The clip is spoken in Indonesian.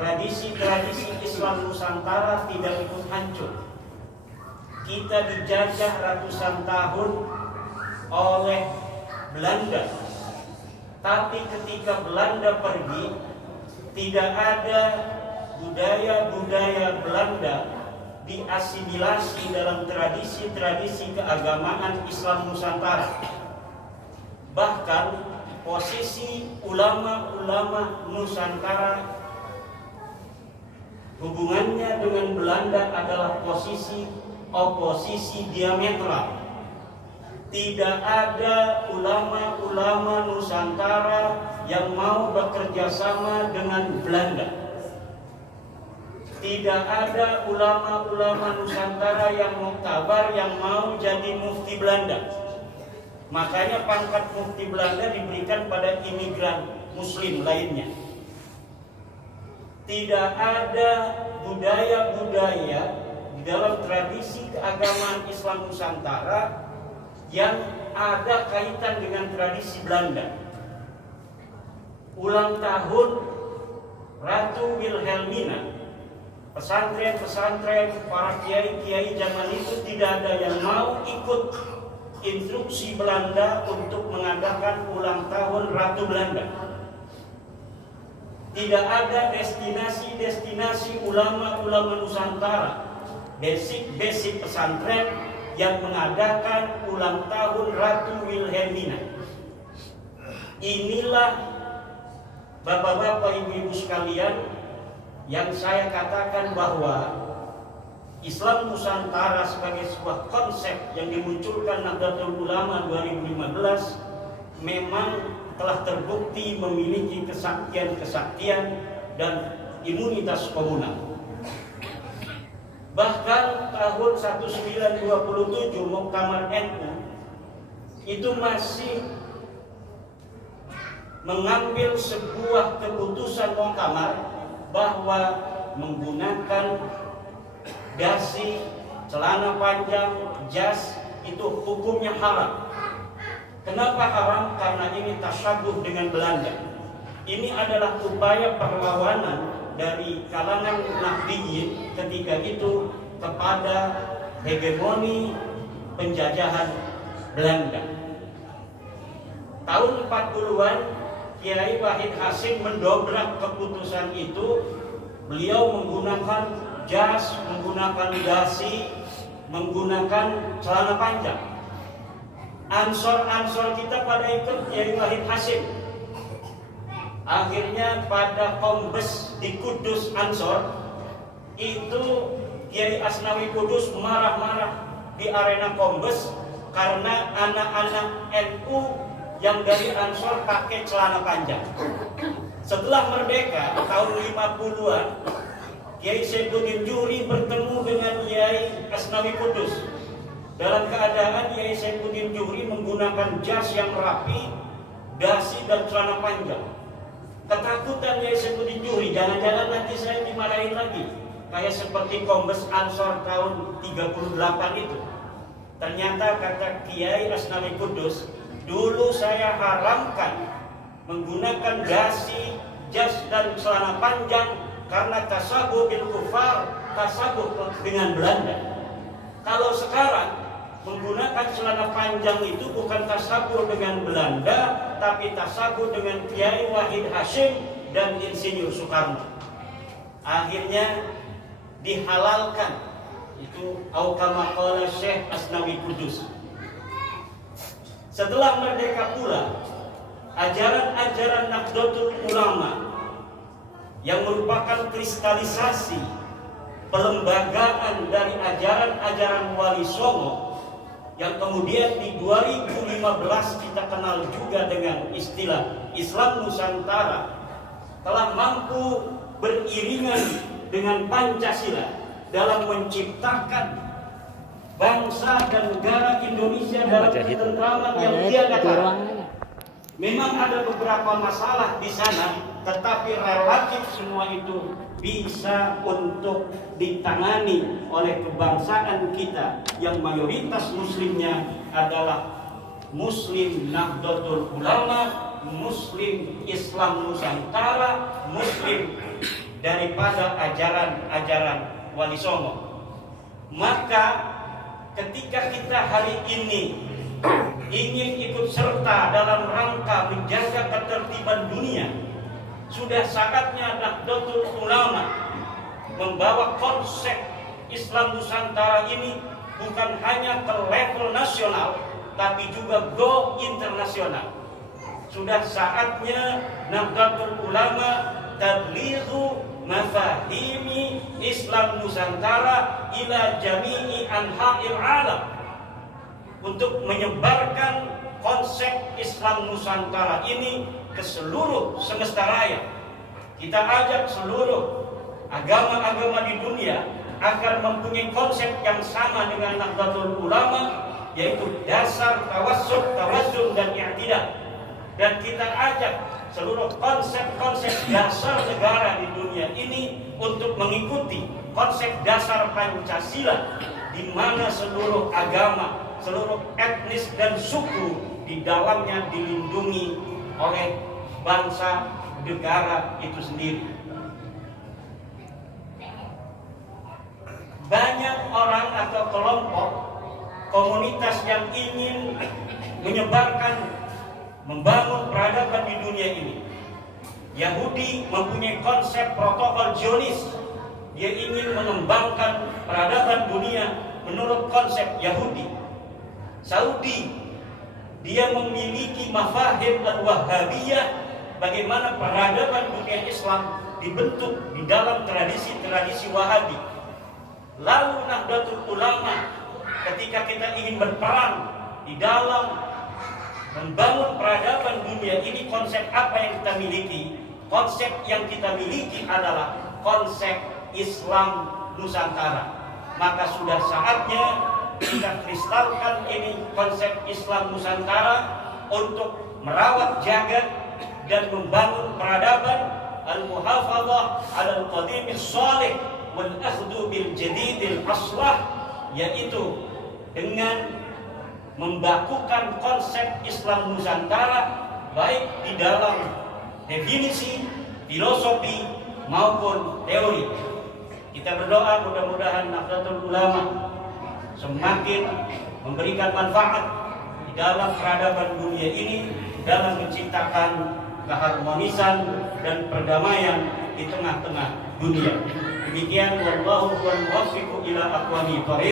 tradisi-tradisi Islam Nusantara tidak ikut hancur. Kita dijajah ratusan tahun oleh Belanda, tapi ketika Belanda pergi, tidak ada budaya-budaya Belanda diasimilasi dalam tradisi-tradisi keagamaan Islam Nusantara. Bahkan posisi ulama-ulama Nusantara hubungannya dengan Belanda adalah posisi oposisi diametral. Tidak ada ulama-ulama Nusantara yang mau bekerja sama dengan Belanda. Tidak ada ulama-ulama Nusantara yang muktabar yang mau jadi mufti Belanda. Makanya pangkat mufti Belanda diberikan pada imigran Muslim lainnya. Tidak ada budaya-budaya di dalam tradisi keagamaan Islam Nusantara yang ada kaitan dengan tradisi Belanda. Ulang tahun Ratu Wilhelmina, pesantren-pesantren, para kiai-kiai zaman itu tidak ada yang mau ikut instruksi Belanda untuk mengadakan ulang tahun Ratu Belanda. Tidak ada destinasi-destinasi ulama-ulama Nusantara, basic pesantren yang mengadakan ulang tahun Ratu Wilhelmina. Inilah Bapak-bapak, Ibu-ibu sekalian, yang saya katakan bahwa Islam Nusantara sebagai sebuah konsep yang dimunculkan Nahdlatul Ulama 2015 memang telah terbukti memiliki kesaktian-kesaktian dan imunitas komunal. Bahkan tahun 1927 Muktamar NU itu masih mengambil sebuah keputusan muktamar bahwa menggunakan dasi, celana panjang, jas itu hukumnya haram. Kenapa haram? Karena ini tasyabuh dengan Belanda. Ini adalah upaya perlawanan dari kalangan Nahdiyin ketika itu kepada hegemoni penjajahan Belanda. Tahun 40-an Kiai Wahid Hasim mendobrak keputusan itu. Beliau menggunakan jas, menggunakan dasi, menggunakan celana panjang. Ansor-ansor kita pada ikut Kiai Wahid Hasim. Akhirnya pada Kombes di Kudus Ansor itu Kiai Asnawi Kudus marah-marah di arena Kombes karena anak-anak NU yang dari Ansor pakai celana panjang. Setelah merdeka tahun 50-an, Kiai Saifuddin Juri bertemu dengan Kiai Asnawi Kudus. Dalam keadaan Kiai Saifuddin Juri menggunakan jas yang rapi, dasi dan celana panjang. Ketakutan Kiai Saifuddin Juri, jangan-jangan nanti saya dimarahin lagi, kayak seperti Kombes Ansor tahun 38 itu. Ternyata kata Kiai Asnawi Kudus, dulu saya haramkan menggunakan dasi, jas dan celana panjang karena tasabuh bil kufar, tasabuh dengan Belanda. Kalau sekarang menggunakan celana panjang itu bukan tasabuh dengan Belanda, tapi tasabuh dengan Kiai Wahid Hasim dan Insinyur Soekarno. Akhirnya dihalalkan itu kama qala Syekh Asnawi Kudus. Setelah merdeka pula, ajaran-ajaran Nahdlatul Ulama yang merupakan kristalisasi pelembagaan dari ajaran-ajaran Wali Songo yang kemudian di 2015 kita kenal juga dengan istilah Islam Nusantara, telah mampu beriringan dengan Pancasila dalam menciptakan bangsa dan negara Indonesia dalam ketentraman yang tiada tara. Memang ada beberapa masalah di sana, tetapi relatif semua itu bisa untuk ditangani oleh kebangsaan kita yang mayoritas muslimnya adalah Muslim Nahdlatul Ulama, Muslim Islam Nusantara, Muslim daripada ajaran-ajaran Wali Songo. Maka ketika kita hari ini ingin ikut serta dalam rangka menjaga ketertiban dunia, sudah saatnya Nahdlatul Ulama membawa konsep Islam Nusantara ini bukan hanya ke level nasional, tapi juga go internasional. Sudah saatnya Nahdlatul Ulama tablighu mafahimi Islam Nusantara ila jami'i anha'il alam, untuk menyebarkan konsep Islam Nusantara ini ke seluruh semesta raya. Kita ajak seluruh agama-agama di dunia agar mempunyai konsep yang sama dengan Nahdlatul Ulama, yaitu dasar tawassut, tawazzun dan i'tidal. Dan kita ajak seluruh konsep-konsep dasar negara di dunia ini untuk mengikuti konsep dasar Pancasila, di mana seluruh agama, seluruh etnis dan suku di dalamnya dilindungi oleh bangsa negara itu sendiri. Banyak orang atau kelompok komunitas yang ingin menyebarkan, membangun peradaban di dunia ini. Yahudi mempunyai konsep protokol Zionis. Dia ingin mengembangkan peradaban dunia menurut konsep Yahudi. Saudi, dia memiliki mafahim al-Wahhabiyah, bagaimana peradaban dunia Islam dibentuk di dalam tradisi-tradisi Wahabi. Lalu Nahdlatul Ulama, ketika kita ingin berperan di dalam membangun peradaban dunia ini, konsep apa yang kita miliki? Konsep yang kita miliki adalah konsep Islam Nusantara. Maka sudah saatnya kita kristalkan ini konsep Islam Nusantara untuk merawat jagat dan membangun peradaban al-muhafadzah al-qadimis salih wal akhdhu bil jadidil aslah, yaitu dengan membakukan konsep Islam Nusantara baik di dalam definisi, filosofi maupun teori. Kita berdoa mudah-mudahan Nahdlatul Ulama semakin memberikan manfaat di dalam peradaban dunia ini, dalam menciptakan keharmonisan dan perdamaian di tengah-tengah dunia. Demikian, wallahu wal muwaffiq ila aqwamit thoriq.